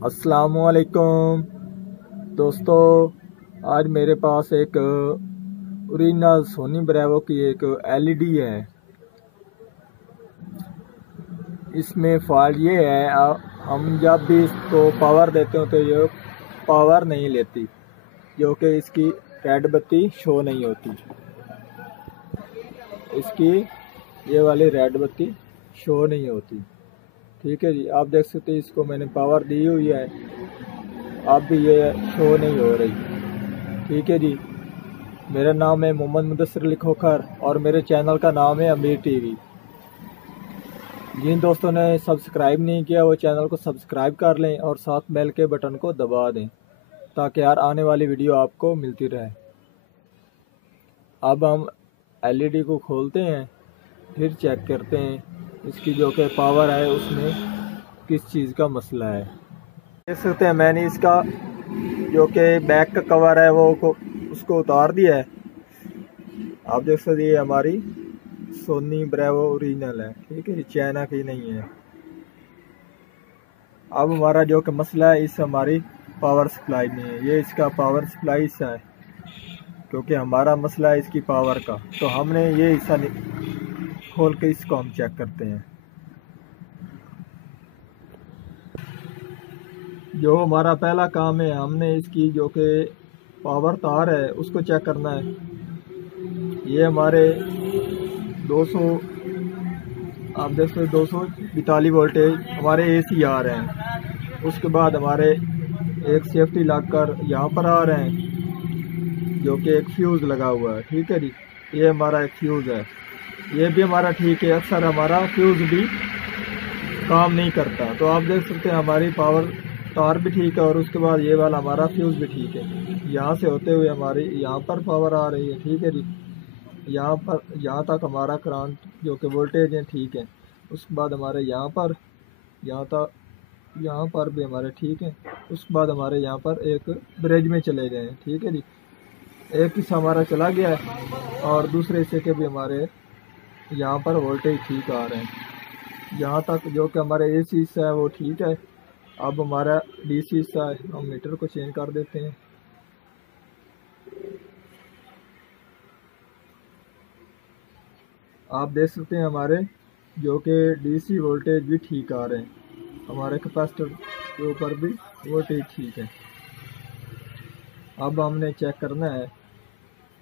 अस्सलामुअलैकुम दोस्तों, आज मेरे पास एक ओरिजिनल सोनी ब्रेवो की एक एलईडी है। इसमें फॉल्ट ये है, हम जब भी इसको पावर देते हो तो ये पावर नहीं लेती, जो कि इसकी रेड बत्ती शो नहीं होती। इसकी ये वाली रेड बत्ती शो नहीं होती। ठीक है जी, आप देख सकते हैं इसको मैंने पावर दी हुई है, अब भी ये शो नहीं हो रही। ठीक है जी, मेरा नाम है मोहम्मद मुदस्सिर अली खोखर और मेरे चैनल का नाम है अमीर टीवी। जिन दोस्तों ने सब्सक्राइब नहीं किया वो चैनल को सब्सक्राइब कर लें और साथ बेल के बटन को दबा दें ताकि यार आने वाली वीडियो आपको मिलती रहे। अब हम एलईडी को खोलते हैं, फिर चेक करते हैं इसकी जो कि पावर है उसमें किस चीज़ का मसला है। देख सकते हैं मैंने इसका जो कि बैक का कवर है वो उसको उतार दिया है। आप देख सकते ये हमारी सोनी ब्रेवो ओरिजिनल है। ठीक है, चाइना की नहीं है। अब हमारा जो कि मसला है इस हमारी पावर सप्लाई में है, ये इसका पावर सप्लाई हिस्सा है, क्योंकि हमारा मसला है इसकी पावर का। तो हमने ये हिस्सा खोल के इसको हम चेक करते हैं। जो हमारा पहला काम है, हमने इसकी जो कि पावर तार है उसको चेक करना है। ये हमारे 200 आप देख सकते 242 वोल्टेज हमारे एसी आ रहे हैं। उसके बाद हमारे एक सेफ्टी लॉकर यहाँ पर आ रहे हैं, जो कि एक फ्यूज़ लगा हुआ है। ठीक है जी, ये हमारा एक फ्यूज़ है, ये भी हमारा ठीक है। अक्सर हमारा फ्यूज़ भी काम नहीं करता। तो आप देख सकते हैं हमारी पावर तार भी ठीक है और उसके बाद ये वाला हमारा फ्यूज़ भी ठीक है। यहाँ से होते हुए हमारी यहाँ पर पावर आ रही है। ठीक है जी, यहाँ तक हमारा करंट जो कि वोल्टेज है ठीक है। उसके बाद हमारे यहाँ पर भी हमारे ठीक है। उसके बाद हमारे यहाँ पर एक ब्रिज में चले गए हैं। ठीक है जी, एक हिस्सा हमारा चला गया है और दूसरे हिस्से के भी हमारे यहाँ पर वोल्टेज ठीक आ रहे हैं। यहाँ तक जो कि हमारे एसी हिस्सा है वो ठीक है। अब हमारा डीसी हिस्सा है, हम मीटर को चेंज कर देते हैं। आप देख सकते हैं हमारे जो कि डीसी वोल्टेज भी ठीक आ रहे हैं, हमारे कैपेसिटर के ऊपर भी वोल्टेज ठीक है। अब हमने चेक करना है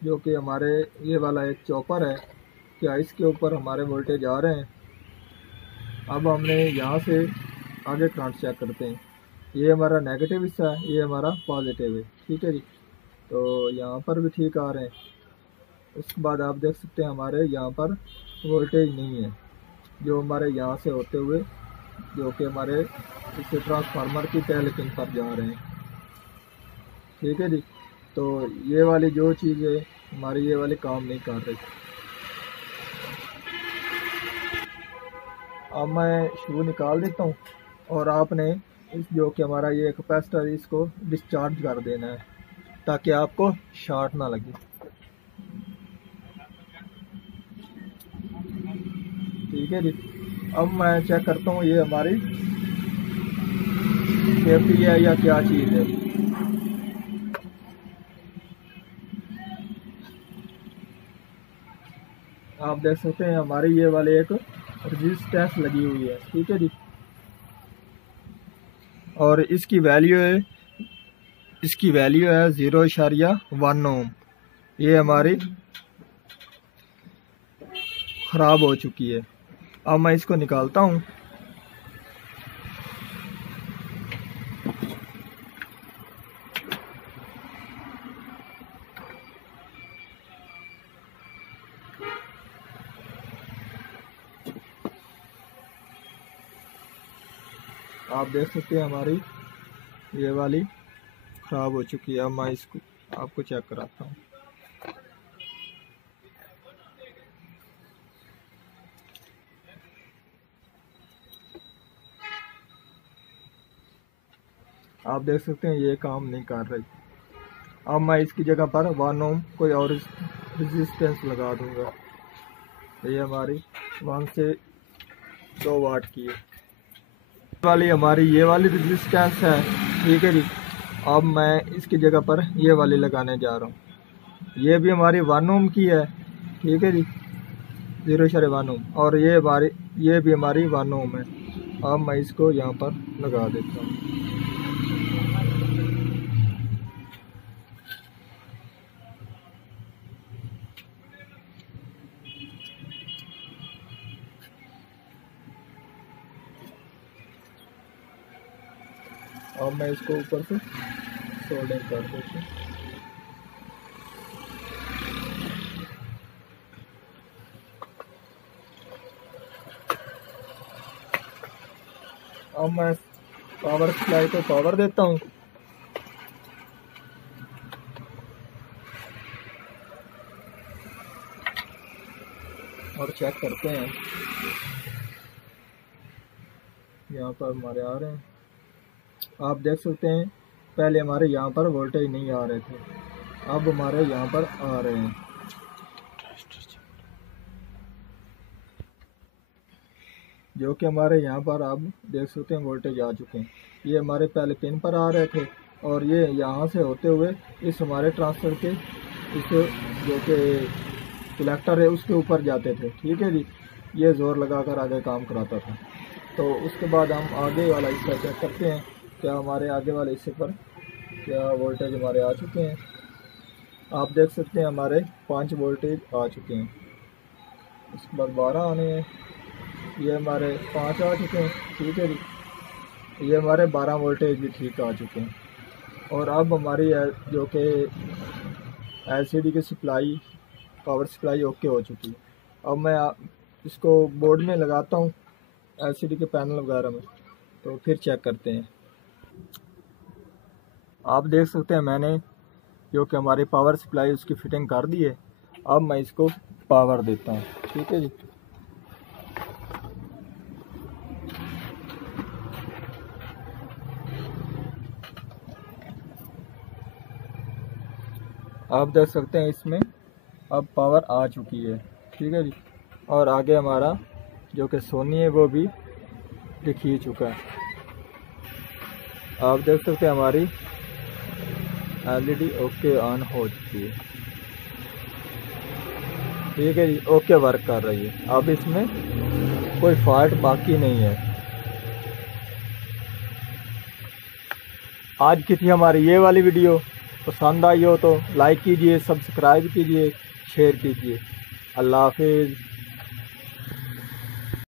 जो कि हमारे ये वाला एक चॉपर है, क्या इसके ऊपर हमारे वोल्टेज आ रहे हैं। अब हमने यहाँ से आगे करंट चेक करते हैं। ये हमारा नेगेटिव हिस्सा है, ये हमारा पॉजिटिव है। ठीक है जी, तो यहाँ पर भी ठीक आ रहे हैं। उसके बाद आप देख सकते हैं हमारे यहाँ पर वोल्टेज नहीं है, जो हमारे यहाँ से होते हुए जो कि हमारे इस ट्रांसफार्मर की पहले पिन पर जा रहे हैं। ठीक है जी, तो ये वाली जो चीज़ है हमारी ये वाली काम नहीं कर रही। अब मैं शू निकाल देता हूँ और आपने इस जो कि हमारा ये कैपेसिटर इसको डिस्चार्ज कर देना है ताकि आपको शॉर्ट ना लगे। ठीक है जी, अब मैं चेक करता हूँ ये हमारी सेफ्टी है या क्या चीज़ है। आप देख सकते हैं हमारी ये वाले एक रेजिस्टेंस लगी हुई है। ठीक है जी, और इसकी वैल्यू है 0.1 ओम। ये हमारी ख़राब हो चुकी है। अब मैं इसको निकालता हूँ। आप देख सकते हैं हमारी ये वाली ख़राब हो चुकी है। अब मैं इसको आपको चेक कराता हूँ। आप देख सकते हैं ये काम नहीं कर रही। अब मैं इसकी जगह पर 1 ओम कोई और रेजिस्टेंस लगा दूंगा। ये हमारी 1 से 2 वाट की है। वाली हमारी ये वाली रेजिस्टेंस है, ठीक है जी। अब मैं इसकी जगह पर ये वाली लगाने जा रहा हूँ। ये भी हमारी 1 ओम की है, ठीक है जी, 0.1 ओम, और ये भी हमारी 1 ओम है। अब मैं इसको यहाँ पर लगा देता हूँ। अब मैं इसको ऊपर से सोल्डरिंग कर देता हूँ। अब मैं पावर सप्लाई को पावर देता हूँ। और चेक करते हैं, यहाँ पर हमारे आ रहे हैं। आप देख सकते हैं पहले हमारे यहाँ पर वोल्टेज नहीं आ रहे थे, अब हमारे यहाँ पर आ रहे हैं। जो कि हमारे यहाँ पर आप देख सकते हैं वोल्टेज आ चुके हैं। ये हमारे पहले पिन पर आ रहे थे और ये यहाँ से होते हुए इस हमारे ट्रांसफर के इस जो कि कलेक्टर है उसके ऊपर जाते थे, ठीक है जी। ये ज़ोर लगाकर आगे काम कराता था। तो उसके बाद हम आगे वाला हिस्सा चेक करते हैं, क्या हमारे आगे वाले हिस्से पर क्या वोल्टेज हमारे आ चुके हैं। आप देख सकते हैं हमारे 5 वोल्टेज आ चुके हैं। उसके बाद 12 आने हैं, ये हमारे 5 आ चुके हैं, ठीक है जी। ये हमारे 12 वोल्टेज भी ठीक आ चुके हैं। और अब हमारी जो कि एलसीडी की सप्लाई, पावर सप्लाई ओके हो चुकी है। अब मैं इसको बोर्ड में लगाता हूँ, एलसीडी के पैनल वगैरह में, तो फिर चेक करते हैं। आप देख सकते हैं मैंने जो कि हमारी पावर सप्लाई उसकी फिटिंग कर दी है। अब मैं इसको पावर देता हूँ, ठीक है जी। आप देख सकते हैं इसमें अब पावर आ चुकी है, ठीक है जी। और आगे हमारा जो कि सोनी है वो भी दिख ही चुका है। आप देख सकते हैं हमारी एलईडी ओके ऑन हो चुकी है, ठीक है जी, ओके वर्क कर रही है। अब इसमें कोई फॉल्ट बाकी नहीं है। आज की थी हमारी ये वाली वीडियो। पसंद आई हो तो लाइक कीजिए, सब्सक्राइब कीजिए, शेयर कीजिए। अल्लाह हाफिज़।